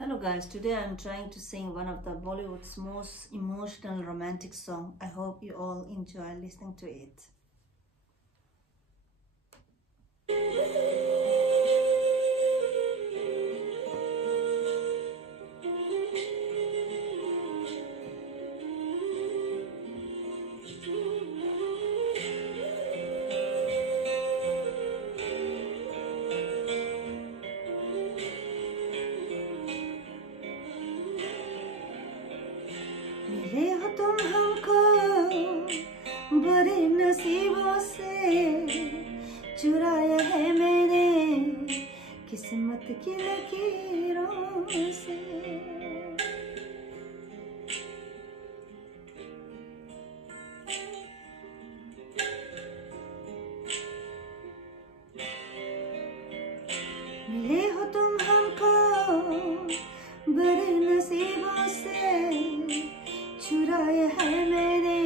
Hello guys, today I'm trying to sing one of the Bollywood's most emotional romantic song. I hope you all enjoy listening to it. मिले हो तुम हमको बड़े नसीबों से, चुराया है मैंने किस्मत की लकीरों से। मिले हो तुम हमको बड़े नसीबों से, चुराया है मैंने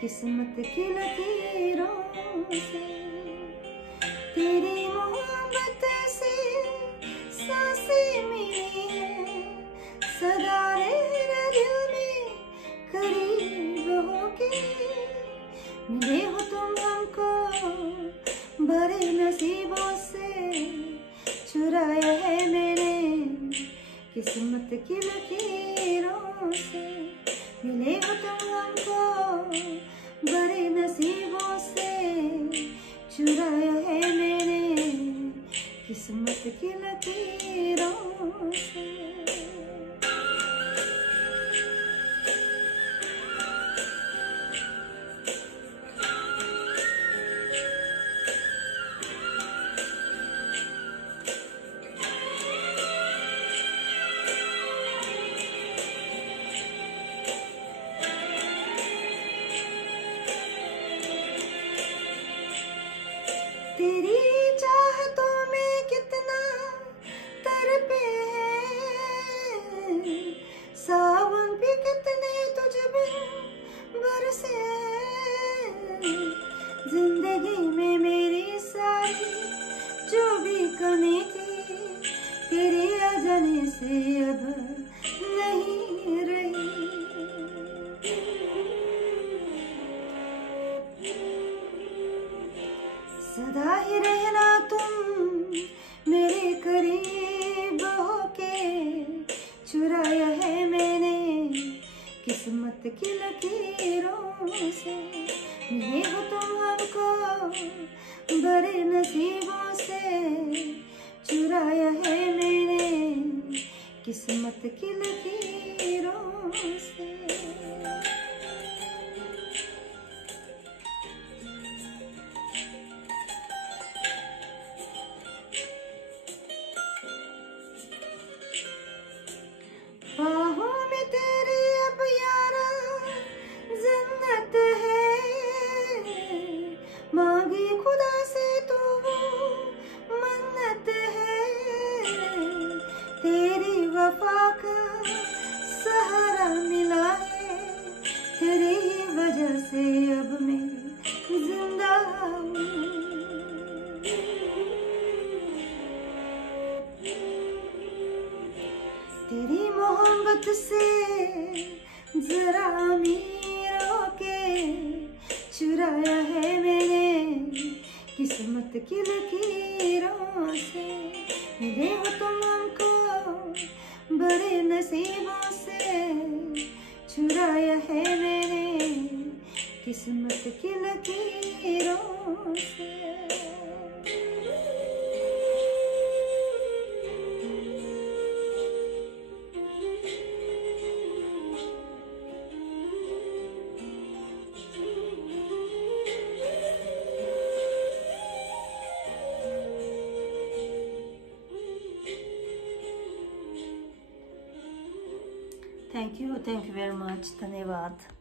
किस्मत की लकीरों से। तेरी मोहब्बत से सांसें मिली है, सदा रहना दिल में करीब होके। मिले हो तुम हमको बड़े नसीबों से, चुराया है मैंने किस्मत की लकीरों से। मिले हो तुम हमको बड़े नसीबों से, चुराया है मैंने किस्मत की लकीरों से। तेरी चाहतों में कितना तड़पे हैं, सावन भी कितने तुझ बिन बरसे। जिंदगी में मेरी सारी जो भी कमी थी, तेरे आ जाने से अब नहीं रही। सदा ही रहना तुम मेरे करीब होके, चुराया है मैंने किस्मत की लकीरों से। मिले हो तुम हमको बड़े नसीबों से, चुराया है मैंने किस्मत की लकीरों से। बाहों में तेरे अब यारा जन्नत है, मांगी खुदा से तो वो मन्नत है। तेरी वफा का सहारा मिला है, तेरी ही वजह से अब मैं जिंदा हूँ। तेरी मोहब्बत से जरा अमीर होके, चुराया है मैंने किस्मत की लकीरों से। मिले हो तुम हमको बड़े नसीबों से, चुराया है मैंने किस्मत की लकीरों से। थैंक यू वेरी मच, धन्यवाद।